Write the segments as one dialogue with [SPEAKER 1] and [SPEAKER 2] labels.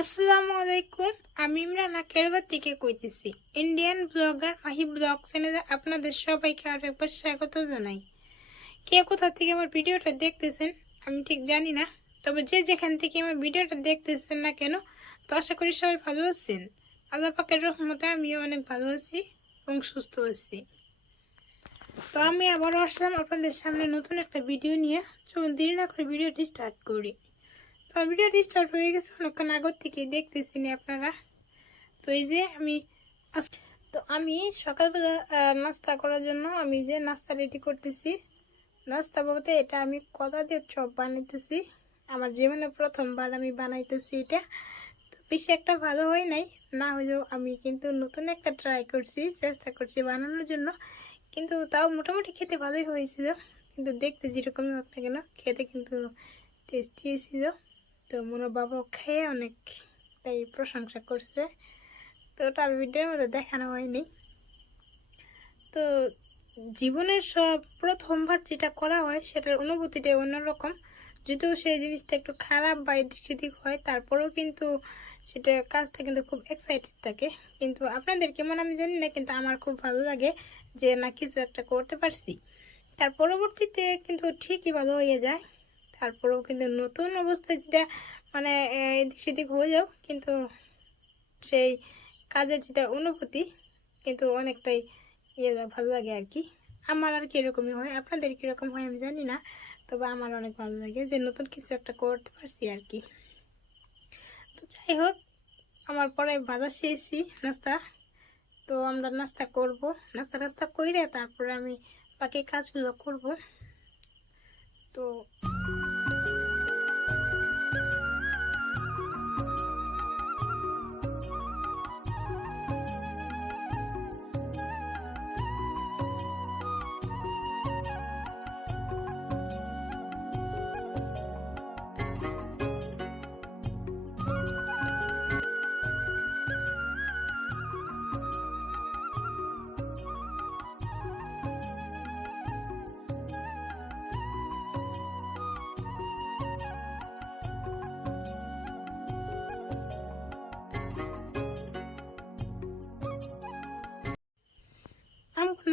[SPEAKER 1] আসসালামু আলাইকুম আমি ইমরান আকেরবার থেকে কইতেছি। ইন্ডিয়ান ব্লগার মাহি ব্লগ চ্যানেলে আপনাদের সবাইকে আরও একবার স্বাগত জানাই। কে কোথা থেকে আমার ভিডিওটা দেখতেছেন, আমি ঠিক জানি না, তবে যে যেখান থেকে আমার ভিডিওটা দেখতেছেন না কেন, তো আশা করি সবাই ভালো আছেন। আল্লাহ পাকের রহমতে আমিও অনেক ভালো আছি এবং সুস্থ আছি। তো আমি আবারও আসলাম আপনাদের সামনে নতুন একটা ভিডিও নিয়ে। চলুন দেরি না করে ভিডিওটি স্টার্ট করি। ভিডিওটি স্টার্ট হয়ে গেছে, অনেকক্ষণ আগর থেকে দেখতেছি নি আপনারা। তো এই যে আমি তো আমি সকালবেলা নাস্তা করার জন্য আমি যে নাস্তা রেডি করতেছি, নাস্তা বলতে এটা আমি কদা দিয়ে চপ বানাইতেছি। আমার জীবনে প্রথমবার আমি বানাইতেছি এটা। তো বেশি একটা ভালো হয় নাই, না হলেও আমি কিন্তু নতুন একটা ট্রাই করছি, চেষ্টা করছি বানানোর জন্য। কিন্তু তাও মোটামুটি খেতে ভালোই হয়েছিল। কিন্তু দেখতে যেরকমই হোক না কেন, খেতে কিন্তু টেস্টি হয়েছিল তো মনে বাবা খেয়ে অনেকটাই প্রশংসা করছে। তো ওটার ভিডিওর মধ্যে দেখানো হয়নি। তো জীবনের সব প্রথমবার যেটা করা হয় সেটার অনুভূতিটা অন্যরকম। যদিও সেই জিনিসটা একটু খারাপ বা এদিক সেদিক হয়, তারপরেও কিন্তু সেটা কাজটা কিন্তু খুব এক্সাইটেড থাকে। কিন্তু আপনাদের কেমন আমি জানি না, কিন্তু আমার খুব ভালো লাগে যে না কিছু একটা করতে পারছি। তার পরবর্তীতে কিন্তু ঠিকই ভালো হয়ে যায়। তারপরেও কিন্তু নতুন অবস্থায় যেটা মানে এদিক সেদিক হয়ে যাও কিন্তু সেই কাজের যেটা অনুভূতি, কিন্তু অনেকটাই ইয়ে ভালো লাগে আর কি। আমার আর কি এরকমই হয়, আপনাদের কীরকম হয় আমি জানি না, তবে আমার অনেক ভালো লাগে যে নতুন কিছু একটা করতে পারছি আর কি। তো যাই হোক, আমার পরে বাজার শেষই নাস্তা। তো আমরা নাস্তা করব, নাস্তা টাস্তা করে তারপরে আমি বাকি কাজগুলো করব। তো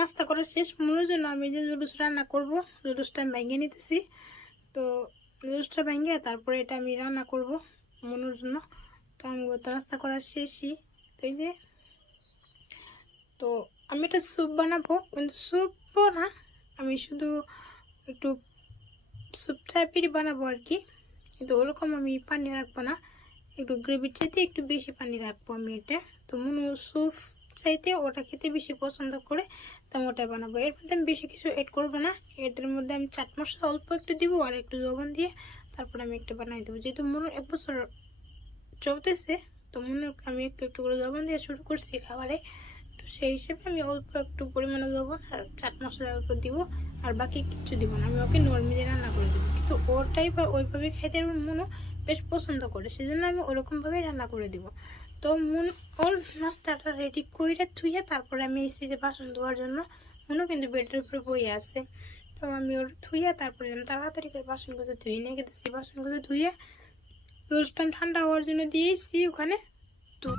[SPEAKER 1] নাস্তা করা শেষ। মনের জন্য আমি যে জুলুস রান্না করব, জুলুসটা ভেঙে নিতেছি। তো জুলুসটা ভেঙে তারপরে এটা আমি রান্না করব মনের জন্য। তো আমি তো নাস্তা করা শেষই। তো এই যে, তো আমি এটা স্যুপ বানাবো, কিন্তু স্যুপ না, আমি শুধু একটু স্যুপ টাইপেরই বানাবো আর কি। কিন্তু ওরকম আমি পানি রাখব না, একটু গ্রেভির চাইতে একটু বেশি পানি রাখব আমি এটা। তো মনে, স্যুপ চাইতে ওটা খেতে বেশি পছন্দ করে, তো আমি ওটা বানাবো। এর মধ্যে আমি বেশি কিছু এড করব না। এটার মধ্যে আমি চাট মশলা অল্প একটু দিব আর একটু লবণ দিয়ে তারপরে আমি একটা বানাই দেবো। যেহেতু মনে এক বছর চলতেছে, তো মনে আমি একটু একটু করে লবণ দিয়ে শুরু করছি খাবারে। তো সেই হিসেবে আমি অল্প একটু পরিমাণে লবণ আর চাট মশলা অল্প দিব আর বাকি কিছু দিব না। আমি ওকে নর্মালি রান্না করে দেবো। কিন্তু ওটাই বা ওইভাবে খাইতে মনও বেশ পছন্দ করে সেই জন্য আমি ওরকমভাবেই রান্না করে দিব। তো মন ওর নাস্তাটা রেডি করে থুয়ে তারপরে আমি এসেছি যে বাসন ধোয়ার জন্য, মনও কিন্তু বেডের উপরে বই আছে। তো আমি ওর ধুয়ে তারপরে তাড়াতাড়ি করে বাসনগুলো ধুয়ে নিয়ে গেছি বাসনগুলো ধুয়ে রোজটা ঠান্ডা হওয়ার জন্য দিয়ে এসেছি ওখানে। তো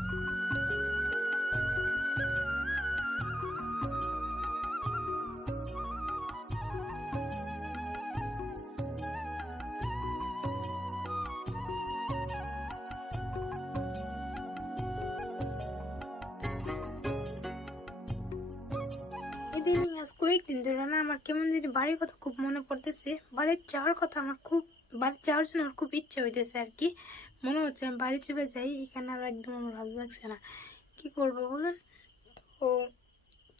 [SPEAKER 1] আজ কয়েকদিন ধরে না আমার কেমন যদি বাড়ির কথা খুব মনে পড়তেছে। বাড়ির যাওয়ার কথা আমার খুব বাড়ি যাওয়ার জন্য আমার খুব ইচ্ছে হইতেছে আর কি। মনে হচ্ছে আমি বাড়ি চেপে যাই, এখানে আর একদম আমার ভালো লাগছে না। কি করব বলুন? তো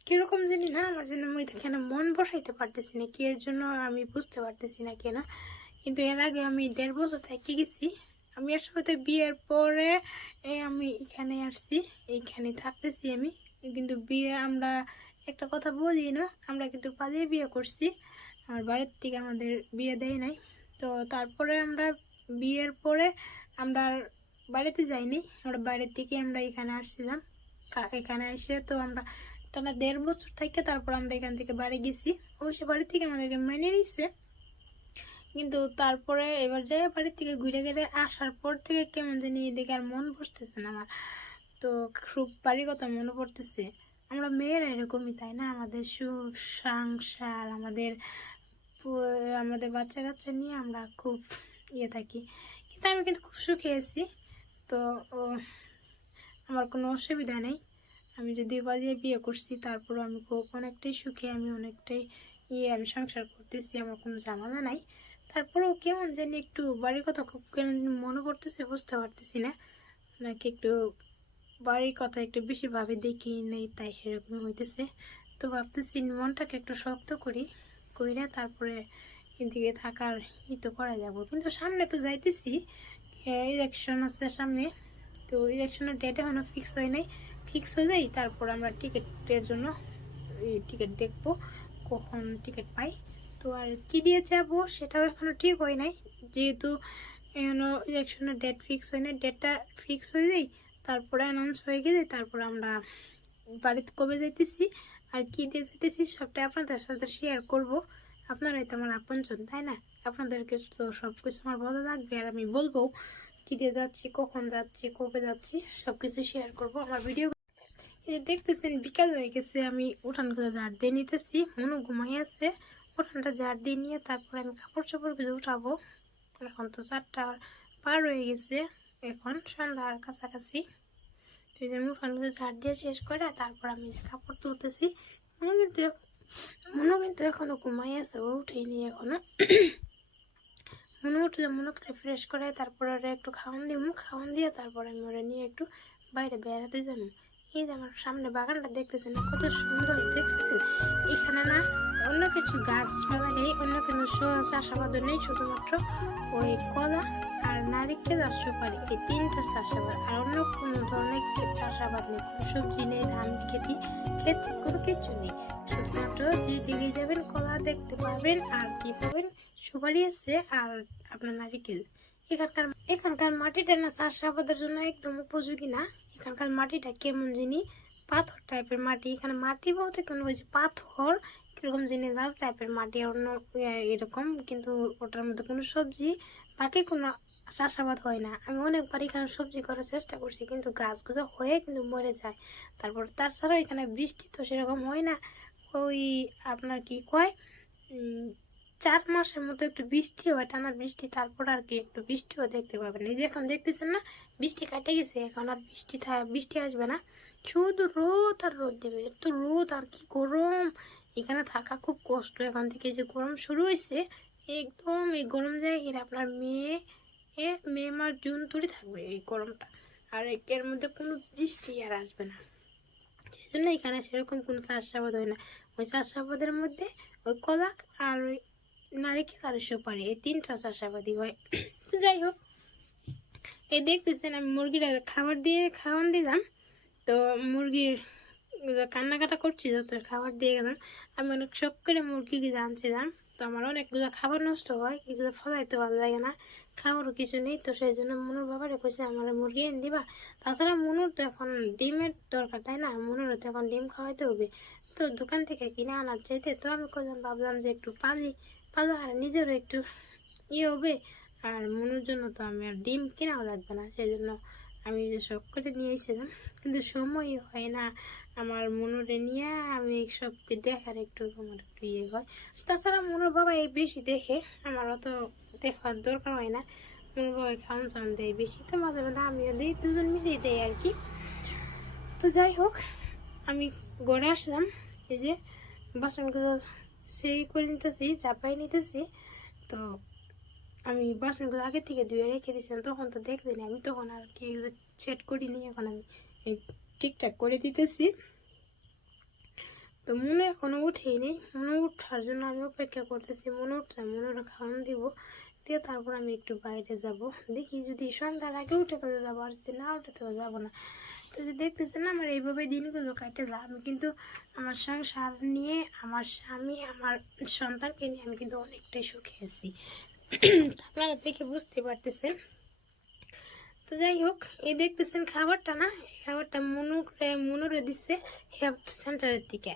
[SPEAKER 1] কীরকম জানি না, আমার জন্য আমি এখানে মন বসাইতে পারতেছি না, কি এর জন্য আমি বুঝতে পারতেছি না কেন। কিন্তু এর আগে আমি দেড় বছর থেকে গেছি। আমি সাথে বিয়ের পরে আমি এখানে আসছি এইখানে থাকতেছি আমি। কিন্তু বিয়ে আমরা একটা কথা বলি না, আমরা কিন্তু পালিয়ে বিয়ে করছি। আমার বাড়ির থেকে আমাদের বিয়ে দেয় নাই। তো তারপরে আমরা বিয়ের পরে আমরা বাড়িতে যাইনি। আমরা বাইরের থেকে আমরা এখানে আসছিলাম। এখানে এসে তো আমরা টানা দেড় বছর থেকে তারপর আমরা এখান থেকে বাড়ি গেছি। অবশ্য বাড়ি থেকে আমাদেরকে মেনে নিচ্ছে কিন্তু তারপরে এবার যাই বাড়ি থেকে ঘুরে গেলে আসার পর থেকে কেমন জানি এদিকে আর মন বসতেছে না আমার। তো খুব বাড়ির কথা মনে পড়তেছে। আমরা মেয়েরা এরকমই, তাই না? আমাদের সংসার আমাদের আমাদের বাচ্চা কাচ্চা নিয়ে আমরা খুব ইয়ে থাকি। কিন্তু আমি কিন্তু খুব সুখে আছি। তো আমার কোনো অসুবিধা নেই। আমি যদি বাজিয়ে বিয়ে করছি, তারপরও আমি খুব অনেকটাই সুখে, আমি অনেকটাই ইয়ে আমি সংসার করতেছি, আমার কোনো ঝামেলা নাই। তারপরেও কেমন জানি একটু বাড়ির কথা খুব জানি মনে পড়তেছে, বুঝতে পারতেছি না। নাকি একটু বাড়ির কথা একটু বেশি ভাবে দেখি নেই, তাই সেরকম হইতেছে। তো ভাবতেছি মনটাকে একটু শক্ত করি, কইরা তারপরে এদিকে থাকার ই তো করা যাব। কিন্তু সামনে তো যাইতেছি ইলেকশন আছে সামনে, তো ইলেকশনের ডেট এখনও ফিক্স হয় নাই। ফিক্স হয়ে যায় তারপর আমরা টিকিটের জন্য টিকিট দেখব, কখন টিকিট পাই। তো আর কি দিয়ে যাব সেটাও এখনও ঠিক হয় নাই। যেহেতু এখনও ইলেকশনের ডেট ফিক্স হয় নাই ডেটটা ফিক্স হয়ে যায় তারপরে অ্যানাউন্স হয়ে গেলে তারপর আমরা বাড়িতে কবে যাইতেছি আর কি দিয়ে যাইতেছি সবটাই আপনাদের সাথে শেয়ার করব। আপনারাই তো আমার আপনজন, তাই না? আপনাদেরকে তো সব কিছু আমার ভালো লাগবে আর আমি বলব কি দিয়ে যাচ্ছি, কখন যাচ্ছি, কবে যাচ্ছি সব কিছু শেয়ার করব আমার ভিডিও দেখতেছেন, বিকাল হয়ে গেছে, আমি উঠানগুলো ঝাড় দিয়ে নিতেছি, মনু ঘুমাই আছে। উঠানটা ঝাড় দিয়ে নিয়ে তারপরে আমি কাপড় চোপড়গুলো উঠাবো। এখন তো চারটা পার হয়ে গেছে। এখন সন্ধ্যার কাছাকাছি। তো এই যে আমি ঝাড় দিয়ে শেষ করে তারপর আমি যে কাপড় তুলতেছি মনে কিন্তু মনে কিন্তু এখনও ঘুমাই আছে, ও উঠেনি এখনও। মনে উঠলে মনে করে ফ্রেশ করে, তারপর ওরা একটু খাওয়ান দিব খাওয়ান দিয়ে তারপর আমি ওরা নিয়ে একটু বাইরে বেড়াতে যাব। এই যে আমার সামনে বাগানটা দেখতেছেন কত সুন্দর দেখতেছেন। এখানে না অন্য কিছু গাছপালা নেই, অন্য কিছু চাষাবাদও নেই, শুধুমাত্র ওই কলা আর নারিকেল আর সুপারি, এই তিনটা চাষাবাদ। আর অন্য কোনো ধরনের চাষাবাদ নেই, কোনো সবজি নেই, ধান, খেতি ক্ষেত কোনো কিছু নেই। শুধুমাত্র যেদিকে যাবেন কলা দেখতে পাবেন আর কি পাবেন, সুপারি আছে আর আপনার নারিকেল। এখানকার এখানকার মাটিটা না চাষাবাদের জন্য একদম উপযোগী না। এখানকার মাটিটা কেমন জানি পাথর টাইপের মাটি। এখানে মাটি বলতে কোনো ওই যে পাথর, কীরকম জিনিস লাল টাইপের মাটি অন্য এরকম, কিন্তু ওটার মধ্যে কোনো সবজি বাকি কোনো চাষাবাদ হয় না। আমি অনেকবার এখানে সবজি করার চেষ্টা করছি, কিন্তু গাছগুলো হয়ে কিন্তু মরে যায়। তারপর তাছাড়া এখানে বৃষ্টি তো সেরকম হয় না। ওই আপনার কি কয়? চার মাসের মতো একটু বৃষ্টি হয়, টানা বৃষ্টি, তারপর আর কি একটু বৃষ্টিও দেখতে পাবেন। এই যে এখন দেখতেছেন না, বৃষ্টি কাটে গেছে, এখন আর বৃষ্টি বৃষ্টি আসবে না। শুধু রোদ আর রোদ দেবে, এত রোদ আর কি গরম। এখানে থাকা খুব কষ্ট, এখান থেকে যে গরম শুরু হয়েছে, একদম এই গরম জায়গায় আপনার মে, এ, মে মাস জুন তুড়ি থাকবে এই গরমটা। আর এর মধ্যে কোনো বৃষ্টি আর আসবে না। সেই জন্য এখানে সেরকম কোনো চাষাবাদ হয় না। ওই চাষাবাদের মধ্যে ওই কলা আর ওই নারিকেল আর সুপারি, এই তিনটা চাষাবাদই হয়। তো যাই হোক, এই দেখতেছেন আমি মুরগিটা খাবার দিয়ে খাওয়ান দিলাম। তো মুরগির কান্নাকাটা করছি, যত খাবার দিয়ে গেলাম। আমি অনেক শখ করে মুরগিগুলো আনছিলাম তো আমার অনেকগুলো খাবার নষ্ট হয়, এগুলো ফলাইতে ভালো লাগে না। খাওয়ারও কিছু নেই, তো সেই জন্য মনুর বাবারে কইছে, আমার মুরগি এনে দিবা। তাছাড়া মনুর তো এখন ডিমের দরকার, তাই না? মনুর তো এখন ডিম খাওয়াইতে হবে। তো দোকান থেকে কিনে আনার চাইতে তো আমি কইলাম, ভাবলাম যে একটু পালি। পালা আর নিজেরও একটু ইয়ে হবে। আর মনুর জন্য তো আমি আর ডিম কেনাও লাগবে না সেই জন্য আমি শখ করে নিয়ে এসেছিলাম, কিন্তু সময় হয় না। আমার মনুরে নিয়ে আমি সবকে দেখার একটু আমার একটু ইয়ে হয়। তাছাড়া মনুর বাবা এই বেশি দেখে আমার অত দেখার দরকার হয় না। মনুর বাবা খাওয়ান চান দেয় বেশি, তো মাঝে মাঝে আমিও দিই, দুজন মিলিয়ে দেয় আর কি। তো যাই হোক, আমি গড়ে আসলাম, এই যে বাসনগুলো সেই করে নিতেছি, চাপাই নিতেছি। তো আমি বাসনগুলো আগে থেকে ধুয়ে রেখে দিয়েছিলাম, তখন তো দেখলেনি আমি তখন আর কি সেট করিনি, এখন আমি ঠিকঠাক করে দিতেছি। তো মনে এখনও উঠেইনি মনে উঠার জন্য আমি অপেক্ষা করতেছি, মনে উঠলে মনে খাওয়ান দিব। দিয়ে তারপর আমি একটু বাইরে যাব। দেখি যদি সন্ধ্যার আগে উঠে তো যাব, আর যদি না উঠে তো যাব না। তো যে দেখতেছেন আমার এইভাবে দিনগুলো কাটে যায়। আমি কিন্তু আমার সংসার নিয়ে, আমার স্বামী, আমার সন্তানকে নিয়ে আমি কিন্তু অনেকটাই সুখে আছি। আপনারা দেখে বুঝতে পারতেছেন। তো যাই হোক, এই দেখতেছেন খাবারটা না? এই খাবারটা মনুরে মনুরে দিচ্ছে হেলথ সেন্টারের থেকে।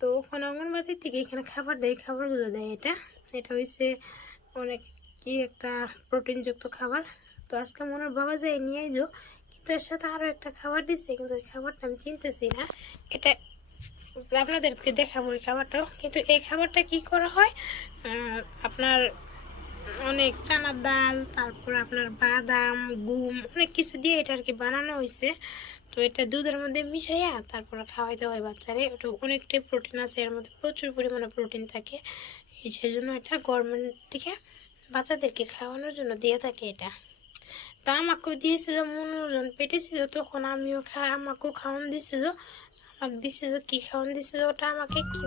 [SPEAKER 1] তো ওখানে অঙ্গনবাড়ির থেকে এখানে খাবার দেয়, খাবারগুলো দেয় এটা। এটা হয়েছে অনেক কি একটা প্রোটিনযুক্ত খাবার। তো আজকে মনের বাবা যায় নিয়ে যাও এর সাথে আরও একটা খাবার দিচ্ছে কিন্তু ওই খাবারটা আমি চিনতেছি না। এটা আপনাদেরকে দেখাবো ওই খাবারটাও। কিন্তু এই খাবারটা কি করা হয়? আপনার অনেক চানার ডাল, তারপর আপনার বাদাম, গুম, অনেক কিছু দিয়ে এটা আর কি বানানো হয়েছে তো এটা দুধের মধ্যে মিশাইয়া তারপরে খাওয়াইতে হয় বাচ্চারে। ওটা অনেকটাই প্রোটিন আছে, এর মধ্যে প্রচুর পরিমাণে প্রোটিন থাকে। সেই জন্য এটা গভর্নমেন্ট থেকে বাচ্চাদেরকে খাওয়ানোর জন্য দিয়ে থাকে এটা। তো আমাকেও দিয়েছিল মনোরঞ্জন পেটে ছিল তখন আমিও খা, আমাকেও খাওয়ান দিয়েছিল। আমাকে দিয়েছিল কী খাওয়ান দিয়েছিল ওটা আমাকে কী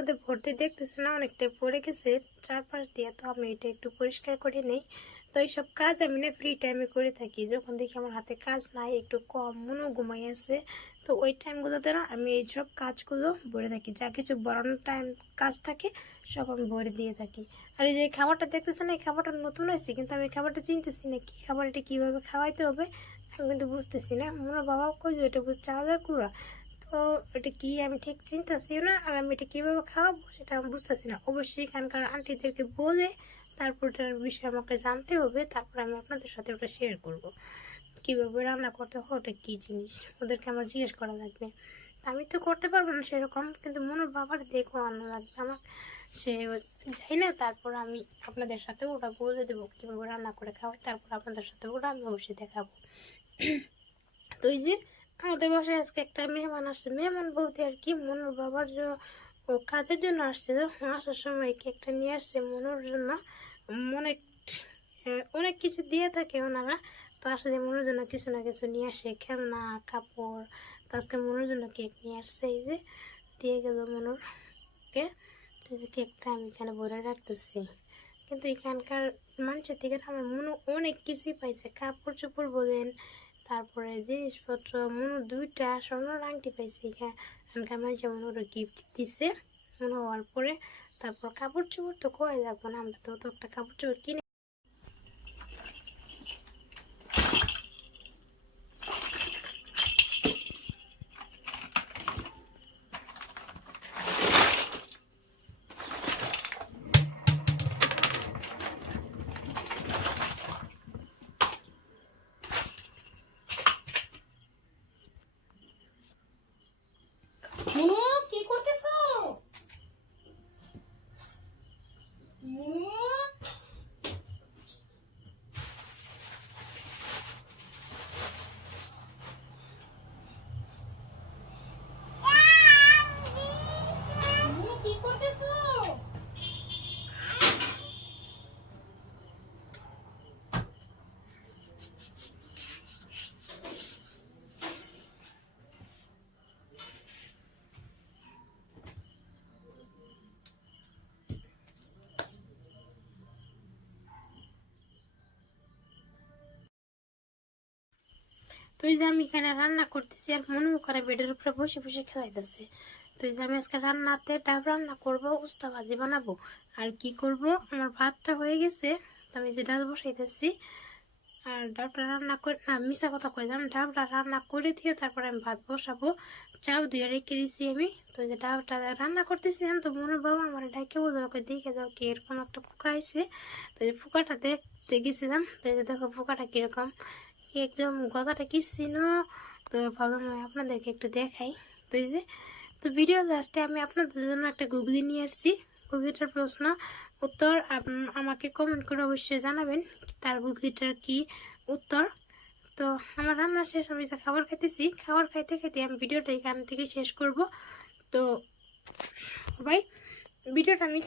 [SPEAKER 1] মধ্যে ভর্তি দেখতেছে না অনেকটা পড়ে গেছে। চারপাশ দিয়ে তো আমি এটা একটু পরিষ্কার করে নেই। তো এইসব কাজ আমি না ফ্রি টাইমে করে থাকি। যখন দেখি আমার হাতে কাজ নাই, একটু কম মনও ঘুমাই আছে, তো ওই টাইমগুলোতে না আমি এইসব কাজগুলো ভরে থাকি। যা কিছু বড়ানোর টাইম কাজ থাকে, সব আমি ভরে দিয়ে থাকি। আর এই যে খাবারটা দেখতেছে না এই খাবারটা নতুন হয়েছে, কিন্তু আমি খাবারটা চিনতেছি না কি খাবার এটা কীভাবে খাওয়াইতে হবে, আমি কিন্তু বুঝতেছি না। মনে বাবাও কই যে এটা চাওয়া কুড়া তো এটা কি আমি ঠিক চিন্তাছিও না আর আমি এটা কীভাবে খাওয়াবো সেটা আমি বুঝতেছি না। অবশ্যই এখানকার আন্টিদেরকে বলে তারপর এটার বিষয়ে আমাকে জানতে হবে, তারপর আমি আপনাদের সাথে ওটা শেয়ার করব। কীভাবে রান্না করতে হবে ওটা কী জিনিস, ওদেরকে আমার জিজ্ঞেস করা লাগবে। আমি তো করতে পারব না সেরকম, কিন্তু মনে বাবার দেখো আনা লাগবে আমার। সে যাই না, তারপর আমি আপনাদের সাথে ওটা বলে দেবো কীভাবে রান্না করে খাওয়াই তারপর আপনাদের সাথে ওটা আমি অবশ্যই দেখাবো। তো এই যে আমাদের বাসায় আজকে একটা মেহমান আসছে। মেহমান বলতে আর কি মনুর বাবার জন্য ও কাজের জন্য আসছিল আসার সময় কেকটা নিয়ে আসছে মনুর জন্য। আহ, অনেক কিছু দিয়ে থাকে ওনারা। তো আসলে মনুর জন্য কিছু না কিছু নিয়ে আসে খেলনা কাপড়। তো আজকে মনুর জন্য কেক নিয়ে আসছে এই যে দিয়ে গেল মনুরকে। কেকটা আমি এখানে ভরে রাখতেছি। কিন্তু এখানকার মানুষের থেকে আমার মনে অনেক কিছুই পাইছে। কাপড় চোপড় বলেন তারপরে জিনিসপত্র, মনে দুইটা স্বর্ণর আংটি পাইছি এখানকার মানুষ মনে ওরা গিফট দিছে, মনে হওয়ার পরে তারপর কাপড় চোপড় তো কয়ে যাব না, আমরা তো একটা কাপড় চোপড় মুনু কি করতেছো মুনু মুনু কি করতেছো তো এই যে আমি এখানে রান্না করতেছি আর মনে করে বেডের উপরে বসে বসে খেলাইতেছে। তো এই যে আমি আজকে রান্নাতে ডাব রান্না করব, উস্তা ভাজি বানাবো। আর কি করব? আমার ভাতটা হয়ে গেছে, তো আমি যে ডাল বসাইতেছি। আর ডাবটা রান্না করে না মিশা কথা কইলাম ডাবটা রান্না করে দিয়ে তারপরে আমি ভাত বসাবো। চাও দিয়ে রেখে দিছি আমি। তো যে ডাবটা রান্না করতেছি তো মনে বাবা আমার ডাকে বলল ওকে দেখে যাও কি এরকম একটা পোকা আইছে। তো যে পোকাটা দেখতে গেছিলাম, তো যে দেখো পোকাটা কীরকম। একদম গজাটা কি ছিল তো ভাবলাম আপনাদেরকে একটু দেখাই। তো এই যে, তো ভিডিও লাস্টে আমি আপনাদের জন্য একটা গুগলি নিয়ে আসছি। গুগলিটার প্রশ্ন, উত্তর আমাকে কমেন্ট করে অবশ্যই জানাবেন তার গুগলিটার কি উত্তর? তো আমার রান্না শেষ, আমি যা খাবার খাইতেছি, খাবার খাইতে খাইতে আমি ভিডিওটা এখান থেকে শেষ করব। তো ভাই ভিডিওটা আমি